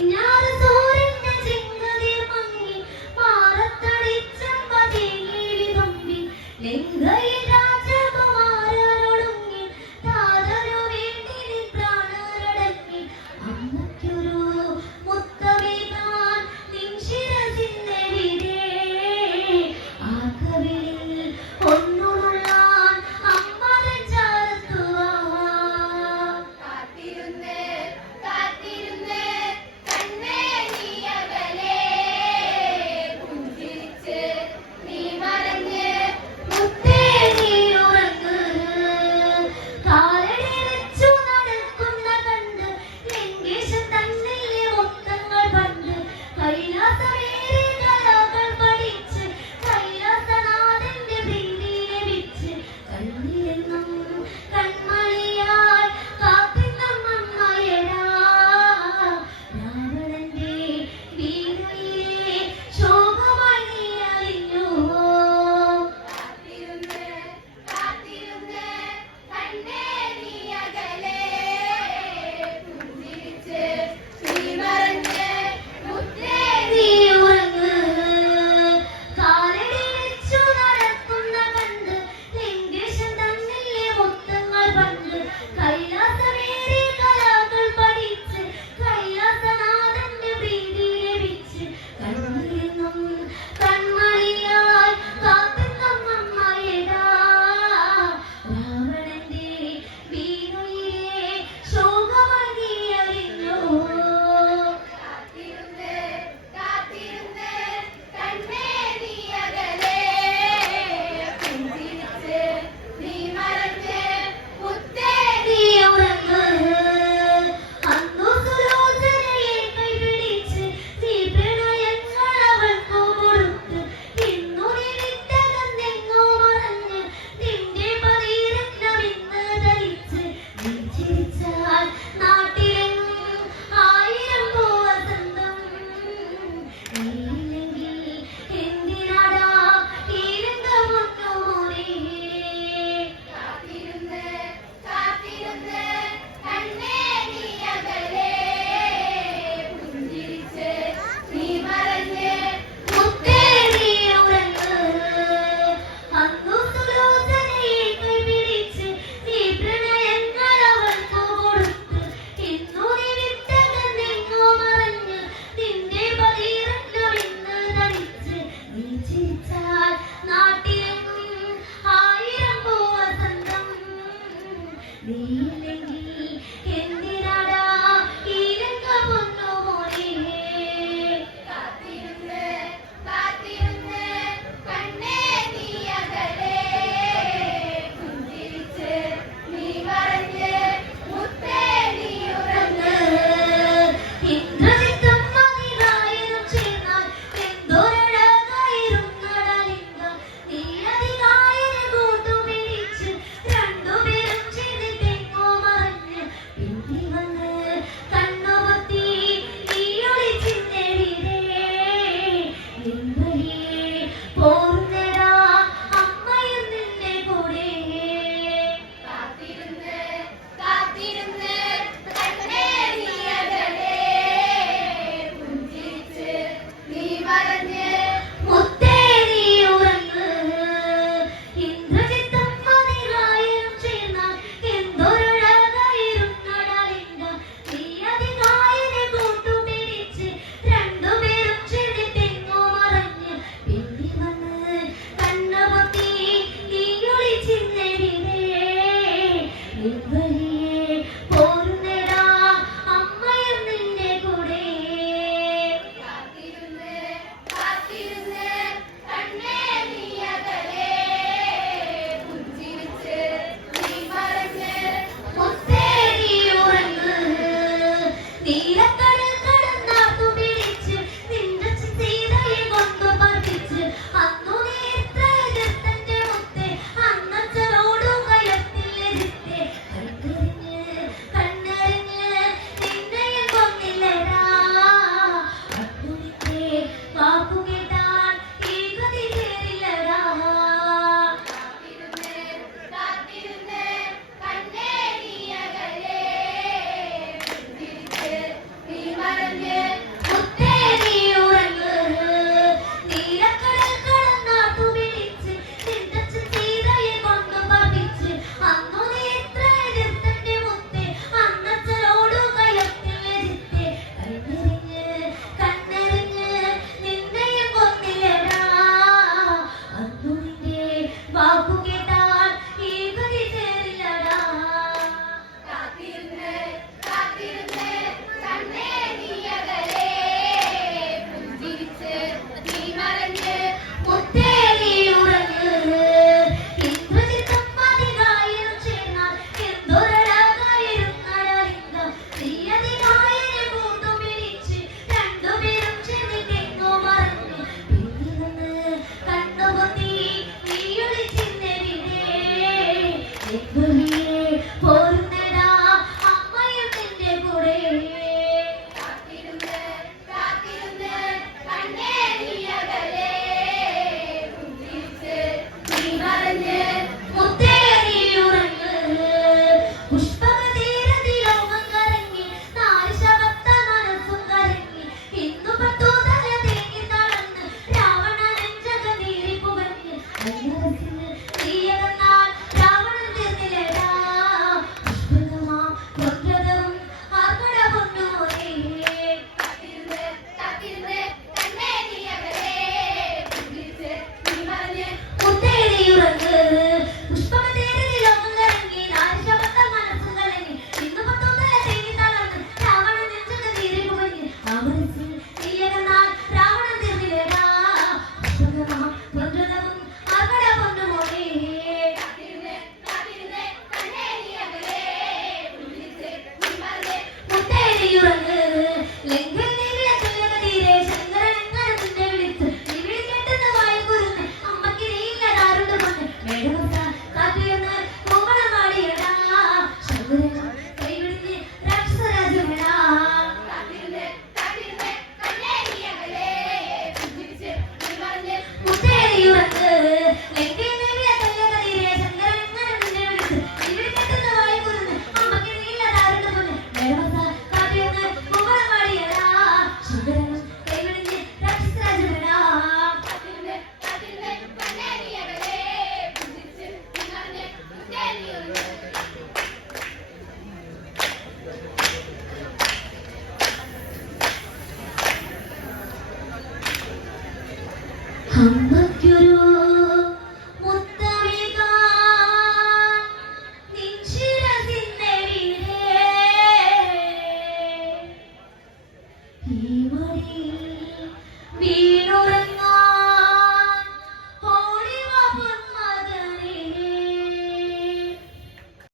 No.